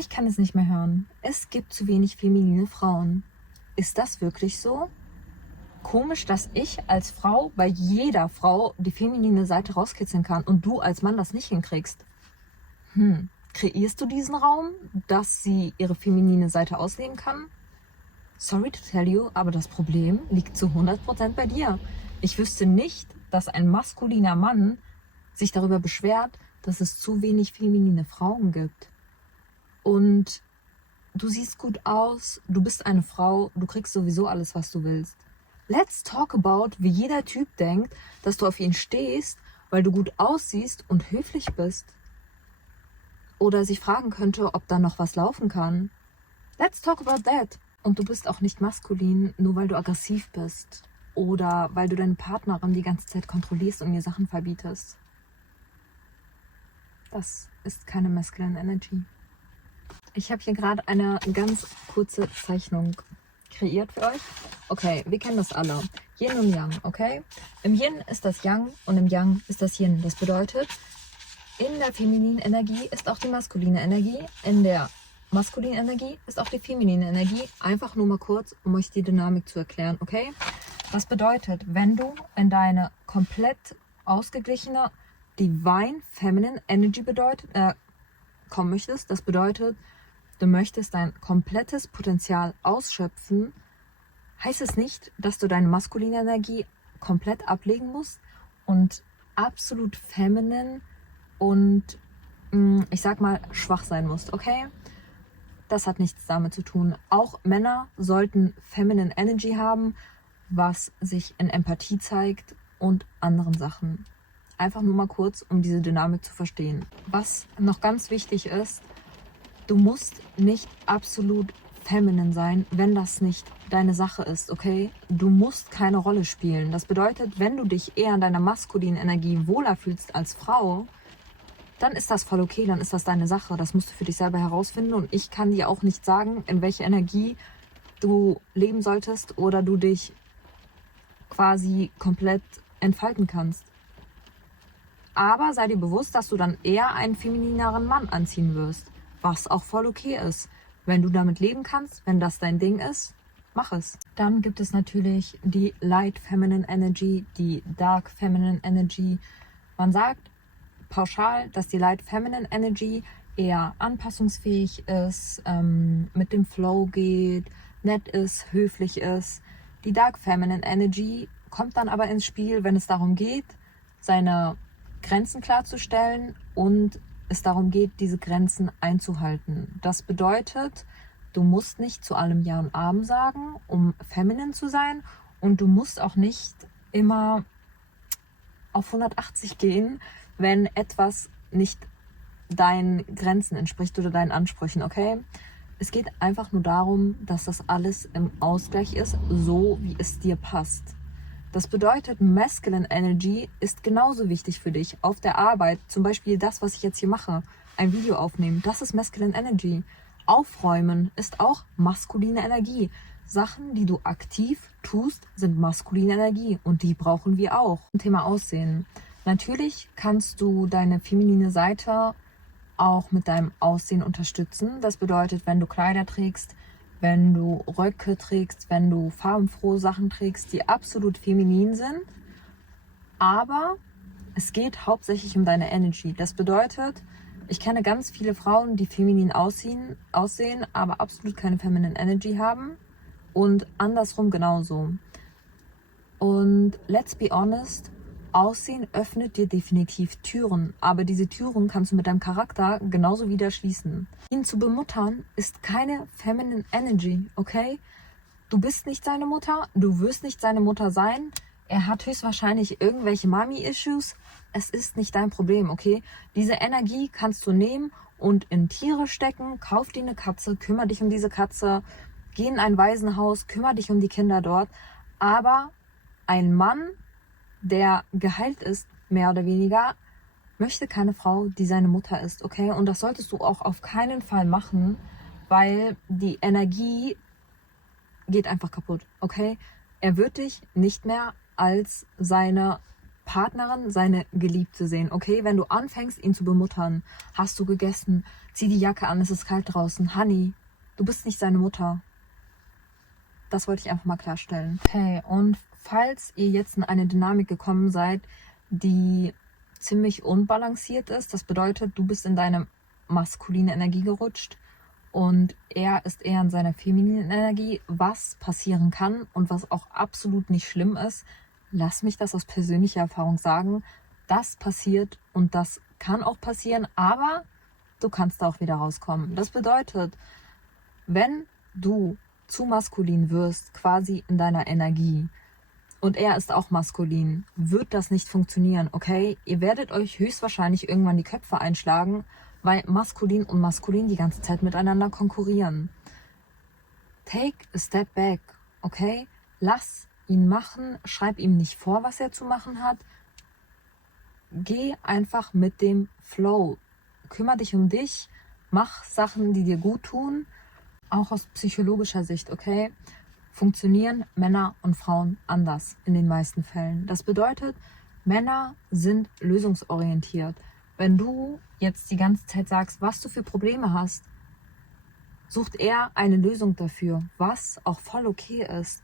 Ich kann es nicht mehr hören. Es gibt zu wenig feminine Frauen. Ist das wirklich so? Komisch, dass ich als Frau bei jeder Frau die feminine Seite rauskitzeln kann und du als Mann das nicht hinkriegst. Kreierst du diesen Raum, dass sie ihre feminine Seite ausleben kann? Sorry to tell you, aber das Problem liegt zu 100% bei dir. Ich wüsste nicht, dass ein maskuliner Mann sich darüber beschwert, dass es zu wenig feminine Frauen gibt. Und du siehst gut aus, du bist eine Frau, du kriegst sowieso alles, was du willst. Let's talk about, wie jeder Typ denkt, dass du auf ihn stehst, weil du gut aussiehst und höflich bist. Oder sich fragen könnte, ob da noch was laufen kann. Let's talk about that. Und du bist auch nicht maskulin, nur weil du aggressiv bist. Oder weil du deine Partnerin die ganze Zeit kontrollierst und ihr Sachen verbietest. Das ist keine masculine energy. Ich habe hier gerade eine ganz kurze Zeichnung kreiert für euch. Okay, wir kennen das alle. Yin und Yang, okay? Im Yin ist das Yang und im Yang ist das Yin. Das bedeutet, in der femininen Energie ist auch die maskuline Energie. In der maskulinen Energie ist auch die feminine Energie. Einfach nur mal kurz, um euch die Dynamik zu erklären, okay? Das bedeutet, wenn du in deine komplett ausgeglichene Divine Feminine Energy kommen möchtest, das bedeutet, du möchtest dein komplettes Potenzial ausschöpfen, heißt es nicht, dass du deine maskuline Energie komplett ablegen musst und absolut feminine und ich sag mal schwach sein musst, okay? Das hat nichts damit zu tun. Auch Männer sollten feminine Energy haben, was sich in Empathie zeigt und anderen Sachen. Einfach nur mal kurz, um diese Dynamik zu verstehen. Was noch ganz wichtig ist, du musst nicht absolut feminine sein, wenn das nicht deine Sache ist, okay? Du musst keine Rolle spielen. Das bedeutet, wenn du dich eher in deiner maskulinen Energie wohler fühlst als Frau, dann ist das voll okay, dann ist das deine Sache. Das musst du für dich selber herausfinden und ich kann dir auch nicht sagen, in welche Energie du leben solltest oder du dich quasi komplett entfalten kannst. Aber sei dir bewusst, dass du dann eher einen feminineren Mann anziehen wirst, was auch voll okay ist. Wenn du damit leben kannst, wenn das dein Ding ist, mach es. Dann gibt es natürlich die Light Feminine Energy, die Dark Feminine Energy. Man sagt pauschal, dass die Light Feminine Energy eher anpassungsfähig ist, mit dem Flow geht, nett ist, höflich ist. Die Dark Feminine Energy kommt dann aber ins Spiel, wenn es darum geht, seine Grenzen klarzustellen und es darum geht, diese Grenzen einzuhalten. Das bedeutet, du musst nicht zu allem Ja und Amen sagen, um feminine zu sein, und du musst auch nicht immer auf 180 gehen, wenn etwas nicht deinen Grenzen entspricht oder deinen Ansprüchen, okay? Es geht einfach nur darum, dass das alles im Ausgleich ist, so wie es dir passt. Das bedeutet, Masculine Energy ist genauso wichtig für dich auf der Arbeit. Zum Beispiel das, was ich jetzt hier mache, ein Video aufnehmen, das ist Masculine Energy. Aufräumen ist auch maskuline Energie. Sachen, die du aktiv tust, sind maskuline Energie und die brauchen wir auch. Thema Aussehen. Natürlich kannst du deine feminine Seite auch mit deinem Aussehen unterstützen. Das bedeutet, wenn du Kleider trägst, wenn du Röcke trägst, wenn du farbenfrohe Sachen trägst, die absolut feminin sind. Aber es geht hauptsächlich um deine Energy. Das bedeutet, ich kenne ganz viele Frauen, die feminin aussehen, aber absolut keine feminine Energy haben. Und andersrum genauso. Und let's be honest, Aussehen öffnet dir definitiv Türen, aber diese Türen kannst du mit deinem Charakter genauso wieder schließen. Ihn zu bemuttern ist keine feminine Energy, okay? Du bist nicht seine Mutter, du wirst nicht seine Mutter sein. Er hat höchstwahrscheinlich irgendwelche Mommy-Issues. Es ist nicht dein Problem, okay? Diese Energie kannst du nehmen und in Tiere stecken. Kauf dir eine Katze, kümmere dich um diese Katze. Geh in ein Waisenhaus, kümmere dich um die Kinder dort. Aber ein Mann, der geheilt ist, mehr oder weniger, möchte keine Frau, die seine Mutter ist, okay? Und das solltest du auch auf keinen Fall machen, weil die Energie geht einfach kaputt, okay? Er wird dich nicht mehr als seine Partnerin seine Geliebte sehen, okay? Wenn du anfängst, ihn zu bemuttern, hast du gegessen, zieh die Jacke an, es ist kalt draußen, Honey, du bist nicht seine Mutter. Das wollte ich einfach mal klarstellen. Okay, und falls ihr jetzt in eine Dynamik gekommen seid, die ziemlich unbalanciert ist, das bedeutet, du bist in deine maskuline Energie gerutscht und er ist eher in seiner femininen Energie, was passieren kann und was auch absolut nicht schlimm ist, lass mich das aus persönlicher Erfahrung sagen, das passiert und das kann auch passieren, aber du kannst da auch wieder rauskommen. Das bedeutet, wenn du zu maskulin wirst, quasi in deiner Energie, und er ist auch maskulin, wird das nicht funktionieren, okay? Ihr werdet euch höchstwahrscheinlich irgendwann die Köpfe einschlagen, weil maskulin und maskulin die ganze Zeit miteinander konkurrieren. Take a step back, okay? Lass ihn machen, schreib ihm nicht vor, was er zu machen hat. Geh einfach mit dem Flow. Kümmere dich um dich, mach Sachen, die dir gut tun. Auch aus psychologischer Sicht, okay, funktionieren Männer und Frauen anders in den meisten Fällen. Das bedeutet, Männer sind lösungsorientiert. Wenn du jetzt die ganze Zeit sagst, was du für Probleme hast, sucht er eine Lösung dafür, was auch voll okay ist.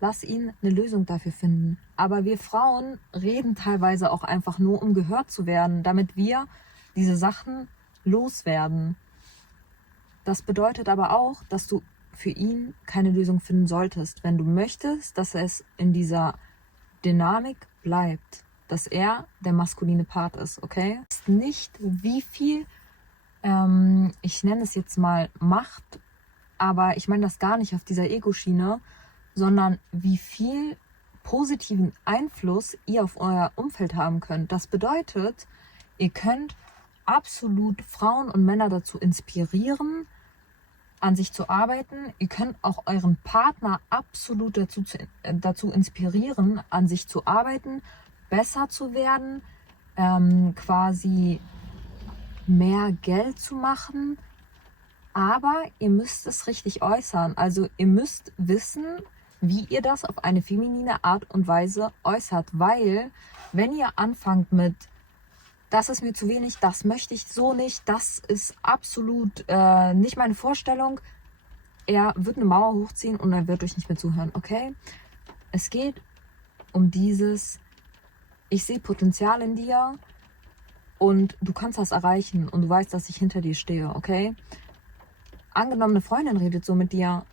Lass ihn eine Lösung dafür finden. Aber wir Frauen reden teilweise auch einfach nur, um gehört zu werden, damit wir diese Sachen loswerden. Das bedeutet aber auch, dass du für ihn keine Lösung finden solltest, wenn du möchtest, dass es in dieser Dynamik bleibt, dass er der maskuline Part ist, okay? Ist nicht wie viel, ich nenne es jetzt mal Macht, aber ich meine das gar nicht auf dieser Ego-Schiene, sondern wie viel positiven Einfluss ihr auf euer Umfeld haben könnt. Das bedeutet, ihr könnt absolut Frauen und Männer dazu inspirieren, an sich zu arbeiten. Ihr könnt auch euren Partner absolut dazu inspirieren, an sich zu arbeiten, besser zu werden, quasi mehr Geld zu machen. Aber ihr müsst es richtig äußern. Also ihr müsst wissen, wie ihr das auf eine feminine Art und Weise äußert. Weil wenn ihr anfangt mit das ist mir zu wenig, das möchte ich so nicht, das ist absolut nicht meine Vorstellung. Er wird eine Mauer hochziehen und er wird euch nicht mehr zuhören, okay? Es geht um dieses, ich sehe Potenzial in dir und du kannst das erreichen und du weißt, dass ich hinter dir stehe, okay? Angenommen, eine Freundin redet so mit dir.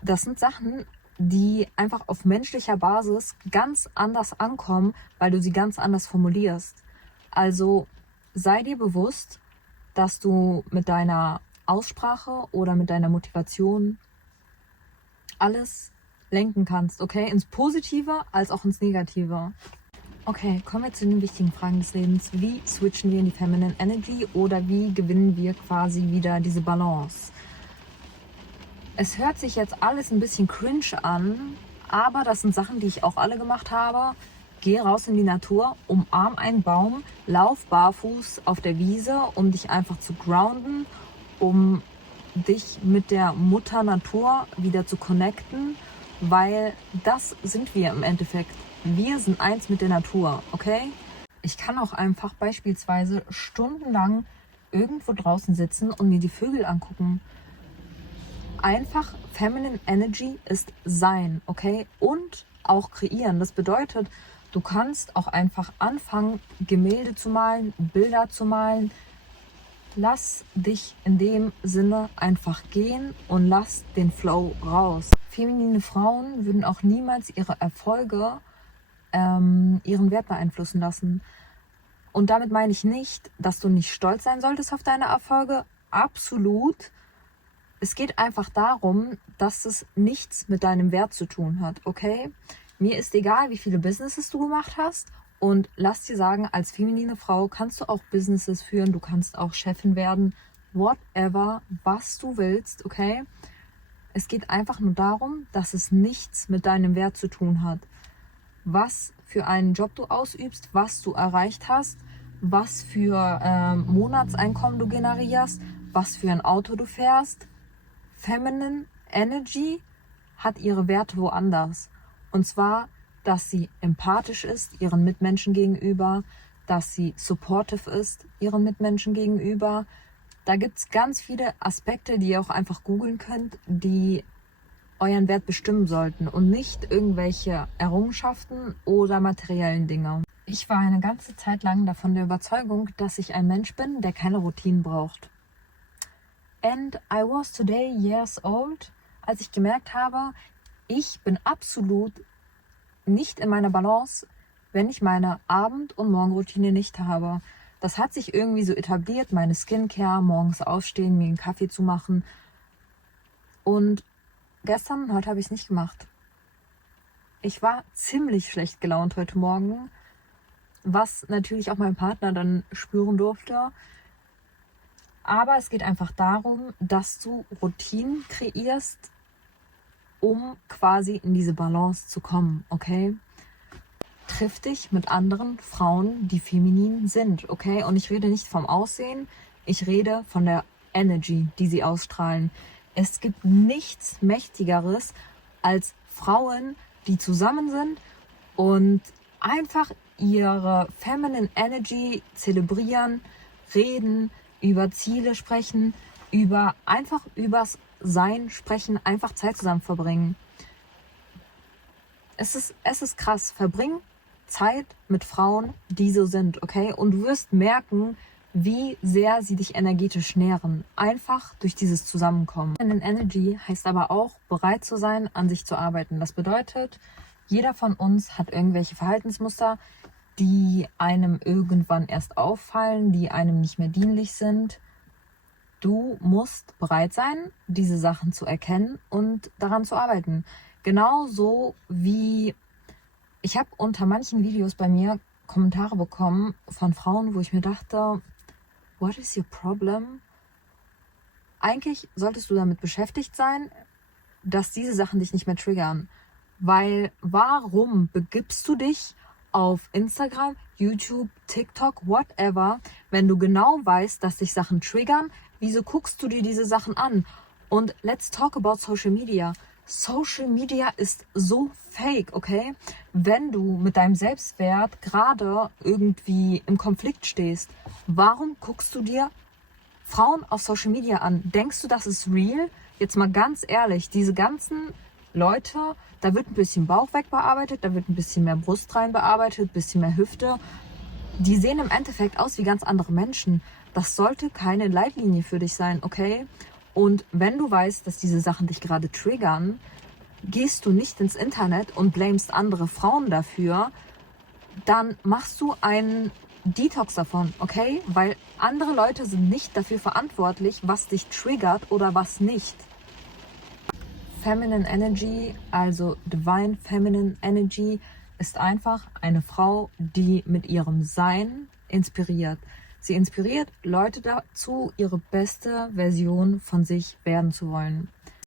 Das sind Sachen, die einfach auf menschlicher Basis ganz anders ankommen, weil du sie ganz anders formulierst. Also sei dir bewusst, dass du mit deiner Aussprache oder mit deiner Motivation alles lenken kannst, okay? Ins Positive als auch ins Negative. Okay, kommen wir zu den wichtigen Fragen des Lebens. Wie switchen wir in die Feminine Energy oder wie gewinnen wir quasi wieder diese Balance? Es hört sich jetzt alles ein bisschen cringe an, aber das sind Sachen, die ich auch alle gemacht habe. Geh raus in die Natur, umarm einen Baum, lauf barfuß auf der Wiese, um dich einfach zu grounden, um dich mit der Mutter Natur wieder zu connecten, weil das sind wir im Endeffekt. Wir sind eins mit der Natur, okay? Ich kann auch einfach beispielsweise stundenlang irgendwo draußen sitzen und mir die Vögel angucken. Einfach Feminine Energy ist sein, okay? Und auch kreieren. Das bedeutet, du kannst auch einfach anfangen, Gemälde zu malen, Bilder zu malen. Lass dich in dem Sinne einfach gehen und lass den Flow raus. Feminine Frauen würden auch niemals ihre Erfolge ihren Wert beeinflussen lassen. Und damit meine ich nicht, dass du nicht stolz sein solltest auf deine Erfolge. Absolut. Es geht einfach darum, dass es nichts mit deinem Wert zu tun hat, okay? Mir ist egal, wie viele Businesses du gemacht hast. Und lass dir sagen, als feminine Frau kannst du auch Businesses führen, du kannst auch Chefin werden, whatever, was du willst, okay? Es geht einfach nur darum, dass es nichts mit deinem Wert zu tun hat. Was für einen Job du ausübst, was du erreicht hast, was für Monatseinkommen du generierst, was für ein Auto du fährst. Feminine Energy hat ihre Werte woanders. Und zwar, dass sie empathisch ist ihren Mitmenschen gegenüber, dass sie supportive ist ihren Mitmenschen gegenüber. Da gibt es ganz viele Aspekte, die ihr auch einfach googeln könnt, die euren Wert bestimmen sollten und nicht irgendwelche Errungenschaften oder materiellen Dinge. Ich war eine ganze Zeit lang davon der Überzeugung, dass ich ein Mensch bin, der keine Routinen braucht. And I was today years old, als ich gemerkt habe, ich bin absolut nicht in meiner Balance, wenn ich meine Abend- und Morgenroutine nicht habe. Das hat sich irgendwie so etabliert, meine Skincare, morgens aufstehen, mir einen Kaffee zu machen. Und gestern und heute habe ich es nicht gemacht. Ich war ziemlich schlecht gelaunt heute Morgen, was natürlich auch mein Partner dann spüren durfte. Aber es geht einfach darum, dass du Routinen kreierst, um quasi in diese Balance zu kommen, okay? Triff dich mit anderen Frauen, die feminin sind, okay? Und ich rede nicht vom Aussehen, ich rede von der Energy, die sie ausstrahlen. Es gibt nichts Mächtigeres als Frauen, die zusammen sind und einfach ihre feminine Energy zelebrieren, reden, über Ziele sprechen, einfach übers Sein sprechen, einfach Zeit zusammen verbringen. Es ist krass. Verbring Zeit mit Frauen, die so sind, okay? Und du wirst merken, wie sehr sie dich energetisch nähren. Einfach durch dieses Zusammenkommen. Feminine Energy heißt aber auch, bereit zu sein, an sich zu arbeiten. Das bedeutet, jeder von uns hat irgendwelche Verhaltensmuster, die einem irgendwann erst auffallen, die einem nicht mehr dienlich sind. Du musst bereit sein, diese Sachen zu erkennen und daran zu arbeiten. Genauso wie ich habe unter manchen Videos bei mir Kommentare bekommen von Frauen, wo ich mir dachte, what is your problem? Eigentlich solltest du damit beschäftigt sein, dass diese Sachen dich nicht mehr triggern. Weil warum begibst du dich auf Instagram, YouTube, TikTok, whatever, wenn du genau weißt, dass dich Sachen triggern? Wieso guckst du dir diese Sachen an? Und let's talk about Social Media. Social Media ist so fake, okay? Wenn du mit deinem Selbstwert gerade irgendwie im Konflikt stehst, warum guckst du dir Frauen auf Social Media an? Denkst du, das ist real? Jetzt mal ganz ehrlich, diese ganzen Leute, da wird ein bisschen Bauch wegbearbeitet, da wird ein bisschen mehr Brust rein bearbeitet, ein bisschen mehr Hüfte. Die sehen im Endeffekt aus wie ganz andere Menschen. Das sollte keine Leitlinie für dich sein, okay? Und wenn du weißt, dass diese Sachen dich gerade triggern, gehst du nicht ins Internet und blamest andere Frauen dafür, dann machst du einen Detox davon, okay? Weil andere Leute sind nicht dafür verantwortlich, was dich triggert oder was nicht. Feminine Energy, also Divine Feminine Energy, ist einfach eine Frau, die mit ihrem Sein inspiriert. Sie inspiriert Leute dazu, ihre beste Version von sich werden zu wollen.